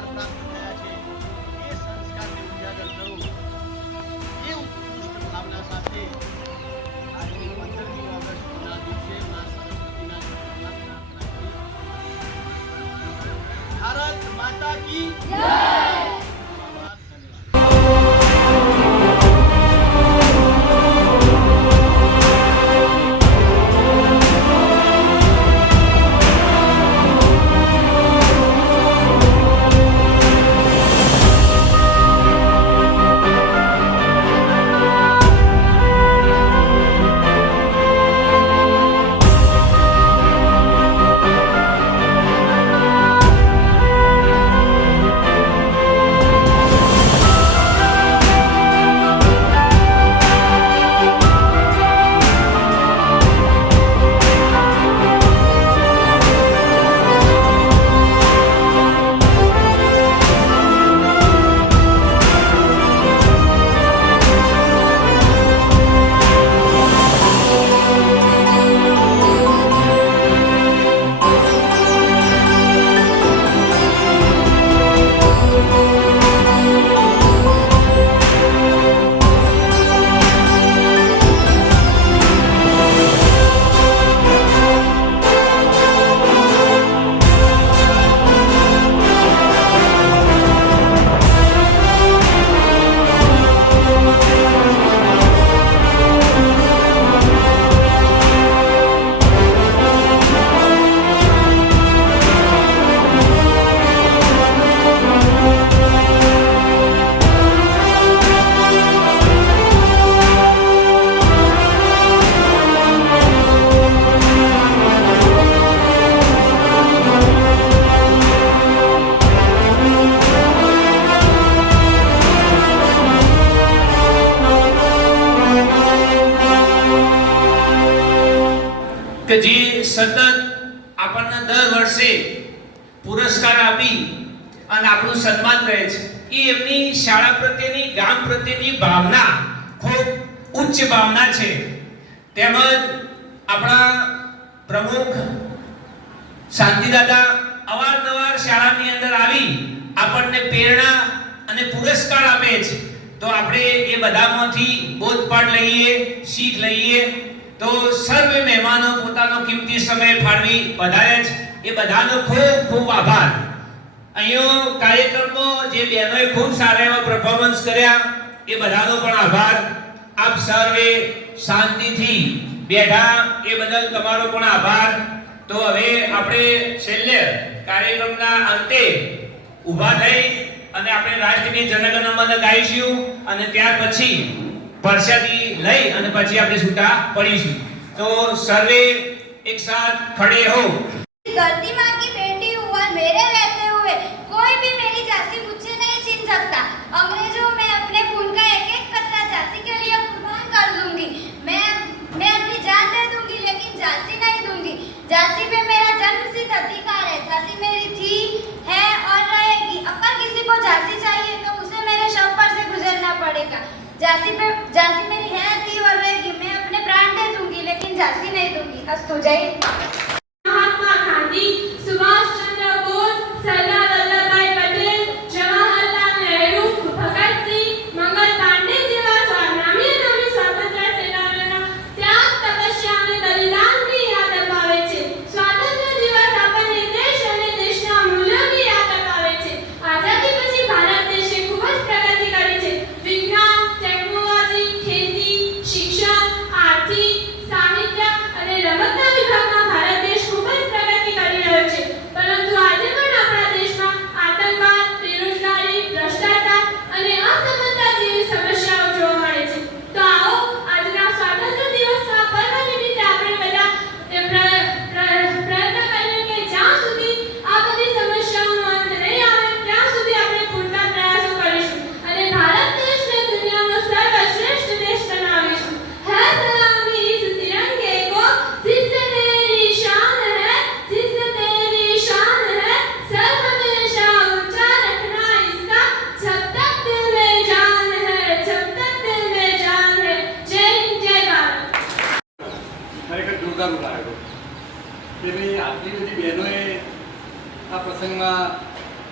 સંસ્કાર પ્રાપ્ત થયા છે એ સંસ્કારને ઉજાગર કરવું એ ઉત્કૃષ્ટ ભાવના સાથે આજની 15મી ઓગસ્ટના દિવસે મા સરસ્વતીના જન્મોત્સવના ભારત માતા કી જય। કે જે સતત આપણને દર વર્ષે પુરસ્કાર આપી અને આપણું સન્માન કરે છે એ એમની શાળા પ્રત્યેની ગામ પ્રત્યેની ભાવના ખૂબ ઉચ્ચ ભાવના છે। તેમજ આપણા પ્રમુખ શાંતિદાદા અવારનવાર શાળાની અંદર આવી આપણને પ્રેરણા અને પુરસ્કાર આપે છે તો આપણે એ બધામાંથી બોધપાઠ લઈએ, શીખ લઈએ। તો સર્વે મહેમાનો પોતાનો કિંમતી સમય ફાળવી પધાર્યા છે એ બધાનો ખૂબ ખૂબ આભાર। અહીંયા કાર્યક્રમમાં જે બહેનોએ ખૂબ સારા એવા પરફોર્મન્સ કર્યા એ બધાનો પણ આભાર। આપ સર્વે શાંતિથી બેઠા એ બદલ તમારો પણ આભાર। તો હવે આપણે છેલ્લે કાર્યક્રમના અંતે ઊભા થઈ અને આપણે રાષ્ટ્રની જનગણ મન ગાઈશું અને ત્યાર પછી પરસાદી લઈ અને પછી આપણે છૂટા પડીશું। તો સર્વે એક સાથ ખડે હો। धरती माँ की बेटी हूँ और मेरे रहते हुए कोई भी मेरी झांसी मुझसे नहीं छीन सकता। अंग्रेजों में अपने खून का एक एक कतरा झांसी के लिए कुर्बान कर दूंगी। मैं अपनी जान दे दूंगी लेकिन झांसी नहीं दूंगी। झांसी पे मेरा जन्मसिद्ध अधिकार है। झांसी मेरी थी, है और रहेगी। अगर किसी को झांसी चाहिए तो उसे मेरे शव पर से गुजरना पड़ेगा। झांसी मेरी है, थी और रहेगी। मैं अपने प्राण दे दूंगी लेकिन झांसी नहीं दूंगी। अस्तु जय। महात्मा गांधी, सुभाष चंद्र बोस, सरदार वल्लभभाई पटेल, जवाहरलाल नेहरू, भगत सिंह, मंगल पांडे જેવા નામી સ્વાતંત્ર્ય સેનાનીઓના ત્યાગ, તપસ્યા અને બલિદાનની યાદ અપાવે છે। સ્વાતંત્ર્ય દિવસ આપણને દેશ અને દેશના મૂલ્યોની યાદ અપાવે છે। આઝાદી પછી ભારત દેશે ખૂબ જ પ્રગતિ કરી છે। વિજ્ઞાન, ટેકનોલોજી, ખેતી, શિક્ષણ, આર્થિક, સાહિત્ય અને રમતના વિભાગમાં ભારત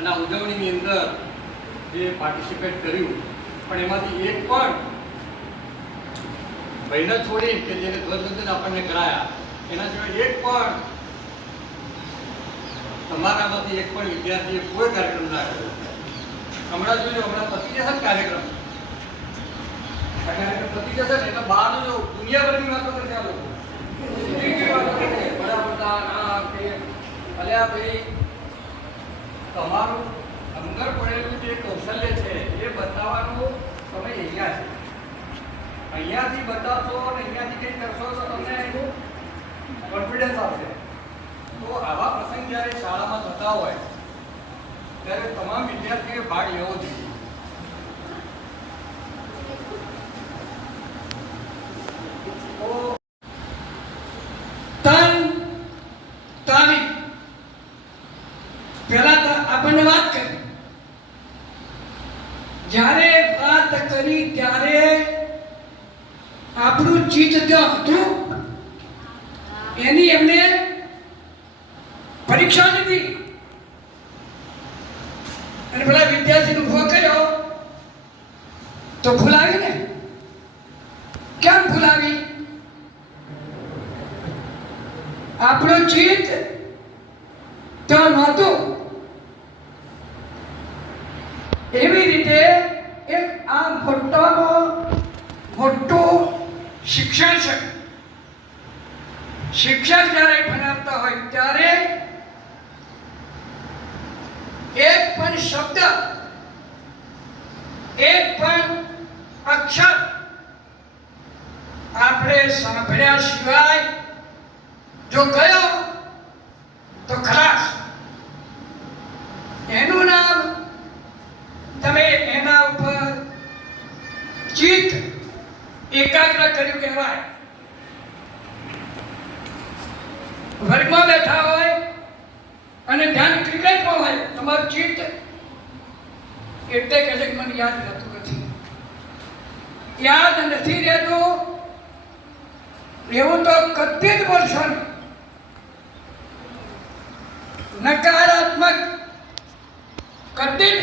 અને આ ઉજવણીની અંદર જે પાર્ટિસિપેટ કર્યું, પણ એમાંથી એક પણ ભાઈને છોડી કે જેને ધ્વજવંદન આપણને કરાયા, એના સિવાય એક પણ તમારામાંથી એક પણ વિદ્યાર્થીએ કોઈ કાર્યક્રમ ના કર્યો. હમણાં જોજો, હમણાં પતી જશે ને કાર્યક્રમ, આ કાર્યક્રમ પતી જશે ને એટલે બહાર જો દુનિયાભરની વાતો કરશે આ લોકો, વડાપ્રધાન આ તે. અલ્યા ભાઈ, તમારું અંદર પડેલું જે કૌશલ્ય છે એ બતાવવાનો સમય અહીંયા છે. અહીંયાથી બતાવશો અને અહીંયાથી કંઈ કરશો તો તમને એનું કોન્ફિડન્સ આવશે. તો આવા પ્રસંગ જ્યારે શાળામાં થતા હોય ત્યારે તમામ વિદ્યાર્થીઓએ ભાગ લેવો જોઈએ. તન તારીખ પહેલા તો આપણને વાત કરી, જ્યારે વાત કરી ત્યારે આપણું ચિત્ત ત્યાં હતું, એની એમને પરીક્ષા લીધી અને પેલા વિદ્યાર્થીને ઉભો કર્યો તો ભૂલાવી ને. કેમ ભૂલાવી? આપણું ચિત્ત ત્યાં નહોતું. એવી રીતે એક આ મોટામાં મોટું શિક્ષણ છે. શિક્ષક જ્યારે ભણાવતા હોય ત્યારે એક પણ શબ્દ, એક પણ અક્ષર આપણે સાંભળ્યા સિવાય જો ગયો તો ખલાસ. એનું નામ તમે એના ઉપર ચિત્ત એકાગ્ર કર્યું કહેવાય. વર્ગમાં બેઠા હોય અને ધ્યાન ક્રિકેટમાં હોય, તમારું ચિત્ત એટલે કહે છે કે મને યાદ રહેતું નથી. યાદ નથી રહેતું એવું તો કદી જ બોલશો નહીં. નકારાત્મક કદી